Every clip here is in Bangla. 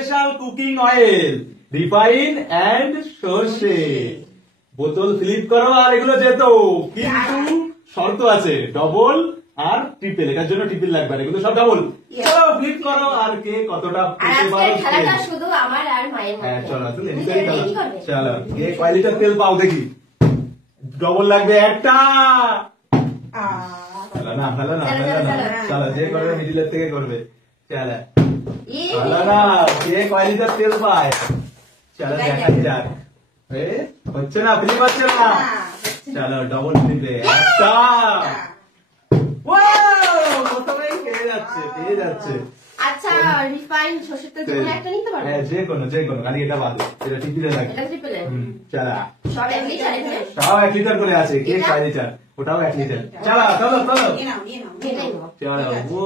Special cooking oil refine and সর্ষে। বোতল ফ্লিপ করো আর এগুলো যেত, কিন্তু শর্ত আছে, ডবল আর ট্রিপল। এটার জন্য ট্রিপল লাগবে, আর এগুলো সব ডবল। চলো ফ্লিপ করো আর কে কতটা পেতে পারো। খেলাটা শুধু আমার আর মায়ের মধ্যে। হ্যাঁ চলো তুমি চলো কে কয় লিটার তেল পাও দেখি। ডবল লাগবে একটা। না ফেলো না চলো যে করবে মিডিলের থেকে করবে। চলো না কে কয় লিটার তেল পায়। চলো দেখা যাক। হচ্ছে না, ফ্লিপ হচ্ছে না। চলো ডবল ফ্লিপে একটা। প্রথমেই পেয়ে যাচ্ছে। আচ্ছা রিফাইন সরষের তেল যেকোনো একটা নিতে পারবো? হ্যাঁ যেকোনো খালি এটা বাদ, এটা টিপিলে লাগে। এটা ট্রিপলে? চলো সব 1 লিটার এখানে? সব 1 লিটার করে আছে। কে 6 লিটার, ওটাও 1 লিটার। চলো চলো ও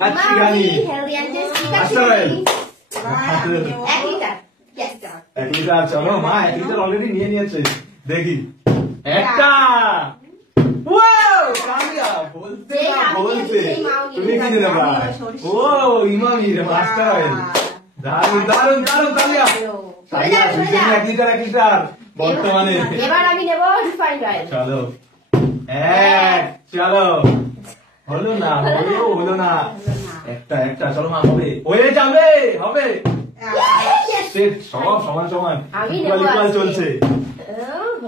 Kachchi Ghani healthy and tasty master oil 1 litre. Yes. 1 litre. চলো মা 1 লিটার অলরেডি নিয়ে নিয়েছে, দেখি একটা। তুমি কি নিলে ভাই? ও ইমামি মাস্টার অয়েল। দারুন দারুন দারুন তালিয়া। 1 লিটার বর্তমানে। এবার আমি নেব রিফাইন্ড অয়েল। চলো চলো হলো না একটা। চলো মা হবে, হয়ে যাবে, হবে। সব সমান ইকুয়াল চলছে।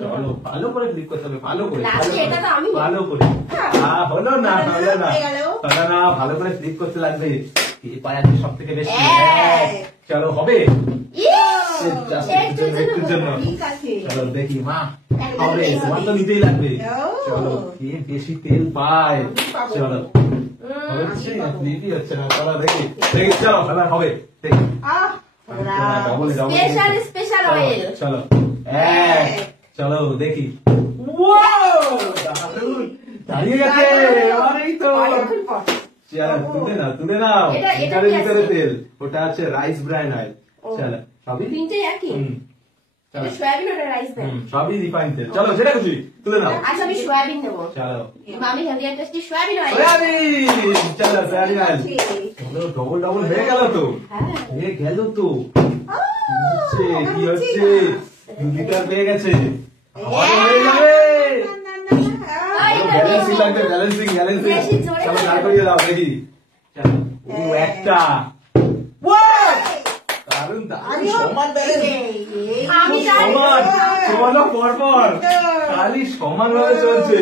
চলো ভালো করে ক্লিক করতে হবে, ভালো করে হলো না ভালো করে ক্লিক করতে লাগবে। এই পায়ে আছে সব থেকে বেশি। চলো হবে একটুর জন্য। চলো দেখি মা হবে, তোমার তো নিতেই লাগবে। চলো কে বেশি তেল পায়। চলো হচ্ছে না, ক্লিকই হচ্ছে না। চলো দেখি চলো খেলা হবে, দেখি স্পেশাল অয়েল। চলো চলো দেখি। দাঁড়িয়ে গেছে। তুলে নাও এটার ভিতরে তেল, ওটা আছে রাইস ব্র্যান্ড অয়েল। চলো সবই তিনটে একই। সয়াবিন আর রাইস ব্র্যান্ড সবই রিফাইন তেল। চলো যেটা খুশি তুলে নাও। আচ্ছা আমি সয়াবিন নেব। চলো মামি healthy and tasty soyabean oil. চলো সয়াবিন অয়েল। ডবল হয়ে গেল তো। হয়ে গেল তো। কি হচ্ছে 2 লিটার পেয়ে গেছে। হয়ে যাবে। ব্যালেন্সিং লাগবে, ব্যালেন্সিং। চলো দাঁড় করিয়ে দাও দেখি। একটা। পরপর খালি সমান ভাবে চলছে।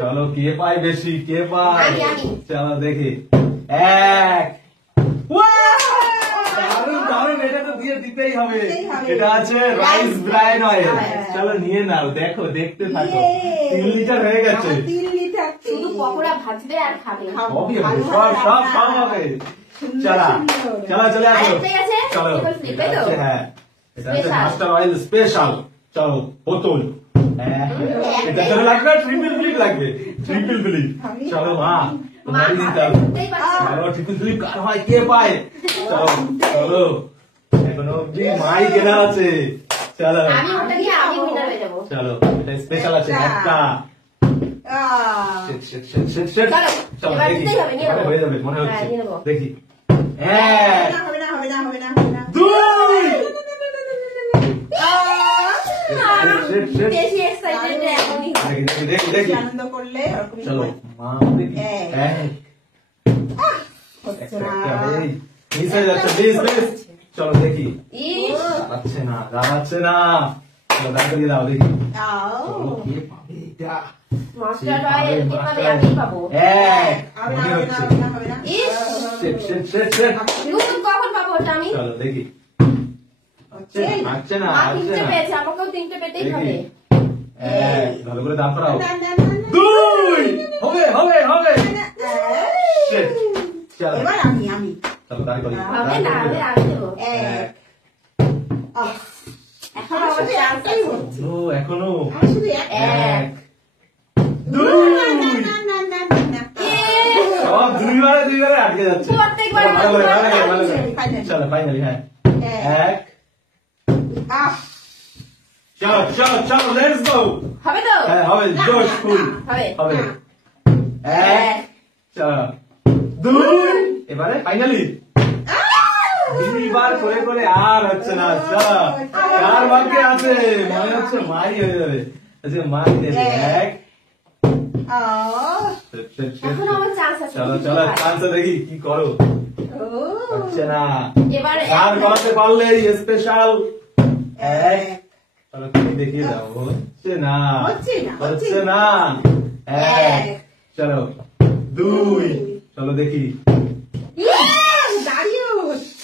চলো কে পায় বেশি, কে পায়। চলো দেখি। দারুন এটা তো দিতেই হবে। এটা আছে রাইস ব্র্যান্ড অয়েল। চলো নিয়ে নাও, দেখো দেখতে থাকো। 3 লিটার হয়ে গেছে। শুধু পকোড়া ভাজবে আর খাবে। সব হবে। চলো চলে আসো। চলো হ্যাঁ এটা হচ্ছে মাস্টার অয়েল স্পেশাল। চলো বোতল। এটা চলে লাগবে ট্রিপল ফ্লিপ লাগবে। চলো মা তোমারই নিতে হবে। চলো ট্রিপল ফ্লিপ কার হয়, কে পায়। চলো এখনো অব্দি মাই কেনা আছে। চলো চলো এটা স্পেশাল আছে একটা। চলো দেখি হয়ে যাবে মনে হচ্ছে, দেখি। 2 দেখি আনন্দ করলে। চলো মা দেখি। চলো দেখি। দাঁড়াচ্ছে না। চলো দাঁড় করিয়ে দাও দেখি। চলো কে পাবে এটা। মাস্টার অয়েল কে পাবে? আমি পাবো। কখন পাবো ওটা আমি? চলো দেখি। আসছে না। তিনটে পেয়েছে, আমাকেও তিনটে পেতেই হবে। ভালো করে দাঁত পড়াও। 2 হবে। এবার আমি চলো দাঁড় করি। হবে না, আমি দেবো। এখনো শুধু 1 2 সব দুইবারে আটকে যাচ্ছে। চলো ফাইনালি। হ্যাঁ 1 চলো লেটস গো। হবে তো? হ্যাঁ হবে। জোশ ফুল হবে। এক চলো দুই এবারে ফাইনালি দুইবার করে করে আর হচ্ছে না আচ্ছা কার বাকি আছে মনে হচ্ছে মাই হয়ে যাবে আচ্ছা মাই দেবে এক এখন আমার চান্স আছে চলো চলো চান্স দেখি কি করো ও হচ্ছে না এবারে আর করাতে পারলে স্পেশাল এক চলো তুমি দেখিয়ে দাও হচ্ছে না হচ্ছে না এক চলো দুই চলো দেখি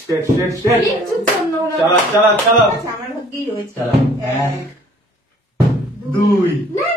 শেট শেট শেট কিচ্ছুর জন্য না। চলো চলো চলো আমার ভাগ্যেই রয়েছে চলো এক দুই না